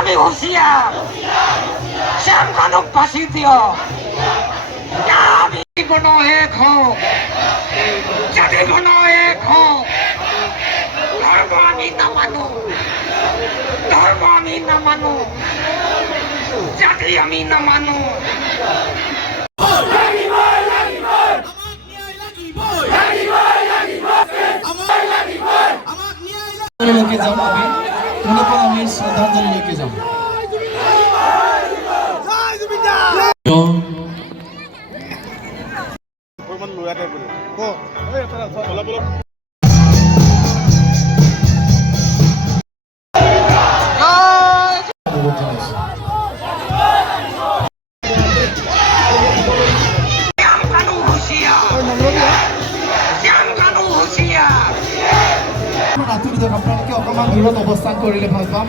আমি হুঁশিয়ার শ্যাম খানক ফাঁসি দিও আমি কোনো এক হোক যদি কোনো এক হোক ধর্ম আমি না মানো ধর্ম আমি না মানো জাতি আমি না মানো लेके जाऊं अभी उन्हें पर हमें श्रद्धांजलि लेके जाऊं আপোনালোকে অকণমান দূৰত অৱস্থান কৰিলে ভাল পাম।